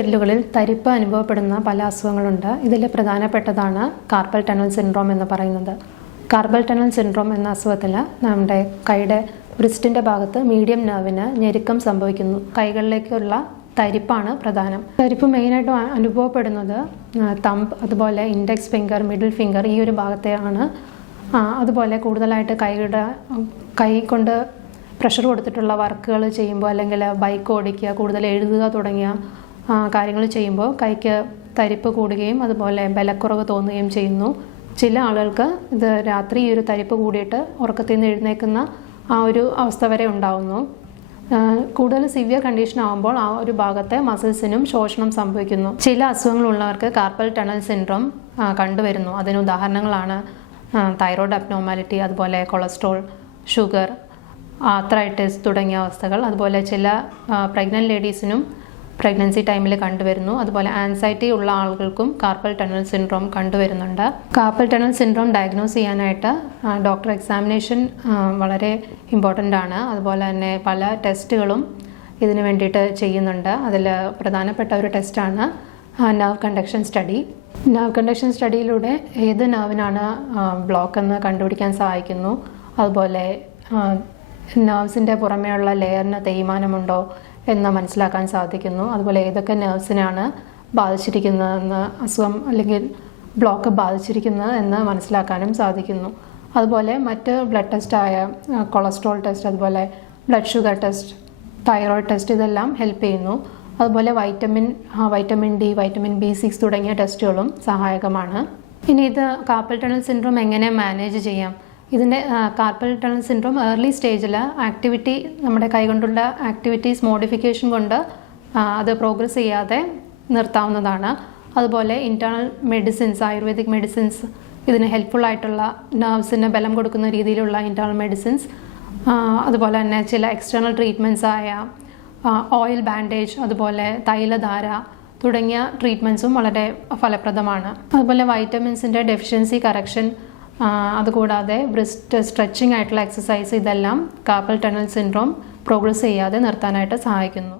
വിരലുകളിൽ തരിപ്പ് അനുഭവപ്പെടുന്ന പല അസുഖങ്ങളുണ്ട്. ഇതിൽ പ്രധാനപ്പെട്ടതാണ് കാർപ്പൽ ടണൽ സിൻഡ്രോം എന്ന് പറയുന്നത്. കാർപ്പൽ ടണൽ സിൻഡ്രോം എന്ന അസുഖത്തിൽ നമ്മുടെ കൈയുടെ റിസ്റ്റിൻ്റെ ഭാഗത്ത് മീഡിയം നെർവിന് ഞെരുക്കം സംഭവിക്കുന്നു. കൈകളിലേക്കുള്ള തരിപ്പാണ് പ്രധാനം. തരിപ്പ് മെയിനായിട്ട് അനുഭവപ്പെടുന്നത് തമ്പ്, അതുപോലെ ഇൻഡെക്സ് ഫിംഗർ, മിഡിൽ ഫിംഗർ ഈ ഒരു ഭാഗത്തെയാണ്. അതുപോലെ കൂടുതലായിട്ട് കൈ കൊണ്ട് പ്രഷർ കൊടുത്തിട്ടുള്ള വർക്കുകൾ ചെയ്യുമ്പോൾ, അല്ലെങ്കിൽ ബൈക്ക് ഓടിക്കുക, കൂടുതൽ എഴുതുക തുടങ്ങിയ കാര്യങ്ങൾ ചെയ്യുമ്പോൾ കൈക്ക് തരിപ്പ് കൂടുകയും അതുപോലെ ബലക്കുറവ് തോന്നുകയും ചെയ്യുന്നു. ചില ആളുകൾക്ക് ഇത് രാത്രി ഈ ഒരു തരിപ്പ് കൂടിയിട്ട് ഉറക്കത്തിൽ നിന്ന് എഴുന്നേൽക്കുന്ന ആ ഒരു അവസ്ഥ വരെ ഉണ്ടാകുന്നു. കൂടുതൽ സിവിയർ കണ്ടീഷൻ ആകുമ്പോൾ ആ ഒരു ഭാഗത്തെ മസിൽസിനും ശോഷണം സംഭവിക്കുന്നു. ചില അസുഖങ്ങളുള്ളവർക്ക് കാർപ്പൽ ടണൽ സിൻഡ്രോം കണ്ടുവരുന്നു. അതിന് ഉദാഹരണങ്ങളാണ് തൈറോയ്ഡ് അബ്നോർമാലിറ്റി, അതുപോലെ കൊളസ്ട്രോൾ, ഷുഗർ, ആർത്രൈറ്റിസ് തുടങ്ങിയ അവസ്ഥകൾ. അതുപോലെ ചില പ്രഗ്നന്റ് ലേഡീസിനും പ്രഗ്നൻസി ടൈമിൽ കണ്ടുവരുന്നു. അതുപോലെ ആൻസൈറ്റി ഉള്ള ആളുകൾക്കും കാർപ്പൽ ടണൽ സിൻഡ്രോം കണ്ടുവരുന്നുണ്ട്. കാർപ്പൽ ടണൽ സിൻഡ്രോം ഡയഗ്നോസ് ചെയ്യാനായിട്ട് ഡോക്ടർ എക്സാമിനേഷൻ വളരെ ഇമ്പോർട്ടൻ്റ് ആണ്. അതുപോലെ തന്നെ പല ടെസ്റ്റുകളും ഇതിന് വേണ്ടിയിട്ട് ചെയ്യുന്നുണ്ട്. അതിൽ പ്രധാനപ്പെട്ട ഒരു ടെസ്റ്റാണ് nerve conduction study. Nerve conduction സ്റ്റഡിയിലൂടെ ഏത് നെർവിനാണ് ബ്ലോക്ക് എന്ന് കണ്ടുപിടിക്കാൻ സഹായിക്കുന്നു. അതുപോലെ നെർവ്സിൻ്റെ പുറമേയുള്ള ലെയറിന് തേയ്മാനമുണ്ടോ എന്ന് മനസ്സിലാക്കാൻ സാധിക്കുന്നു. അതുപോലെ ഏതൊക്കെ നെർവ്സിനാണ് ബാധിച്ചിരിക്കുന്നതെന്ന്, അസുഖം അല്ലെങ്കിൽ ബ്ലോക്ക് ബാധിച്ചിരിക്കുന്നത് എന്ന് മനസ്സിലാക്കാനും സാധിക്കുന്നു. അതുപോലെ മറ്റ് ബ്ലഡ് ടെസ്റ്റായ കൊളസ്ട്രോൾ ടെസ്റ്റ്, അതുപോലെ blood sugar test, thyroid test ഇതെല്ലാം ഹെൽപ്പ് ചെയ്യുന്നു. അതുപോലെ വൈറ്റമിൻ ഡി, വൈറ്റമിൻ B6 തുടങ്ങിയ ടെസ്റ്റുകളും സഹായകമാണ്. ഇനി ഇത് കാർപ്പൽ ടണൽ സിൻഡ്രോം എങ്ങനെ മാനേജ് ചെയ്യാം? ഇതിൻ്റെ കാർപ്പൽ ടണൽ സിൻഡ്രോം ഏർലി സ്റ്റേജിൽ ആക്ടിവിറ്റി, നമ്മുടെ കൈകൊണ്ടുള്ള ആക്ടിവിറ്റീസ് മോഡിഫിക്കേഷൻ കൊണ്ട് അത് പ്രോഗ്രസ് ചെയ്യാതെ നിർത്താവുന്നതാണ്. അതുപോലെ ഇൻറ്റേർണൽ മെഡിസിൻസ്, ആയുർവേദിക് മെഡിസിൻസ്, ഇതിന് ഹെൽപ്ഫുൾ ആയിട്ടുള്ള നെർവ്സിന് ബലം കൊടുക്കുന്ന രീതിയിലുള്ള ഇൻറ്റേർണൽ മെഡിസിൻസ്, അതുപോലെ തന്നെ ചില എക്സ്റ്റേണൽ ട്രീറ്റ്മെൻറ്റ്സ് ആയ ഓയിൽ ബാൻഡേജ്, അതുപോലെ തൈലധാര തുടങ്ങിയ ട്രീറ്റ്മെൻറ്റ്സും വളരെ ഫലപ്രദമാണ്. അതുപോലെ വൈറ്റമിൻസിൻ്റെ ഡെഫിഷ്യൻസി കറക്ഷൻ, അതുകൂടാതെ ബ്രിസ്റ്റ് സ്ട്രെച്ചിങ് ആയിട്ടുള്ള എക്സസൈസ്, ഇതെല്ലാം കാർപ്പൽ ടണൽ സിൻഡ്രോം പ്രോഗ്രസ് ചെയ്യാതെ നിർത്താനായിട്ട് സഹായിക്കുന്നു.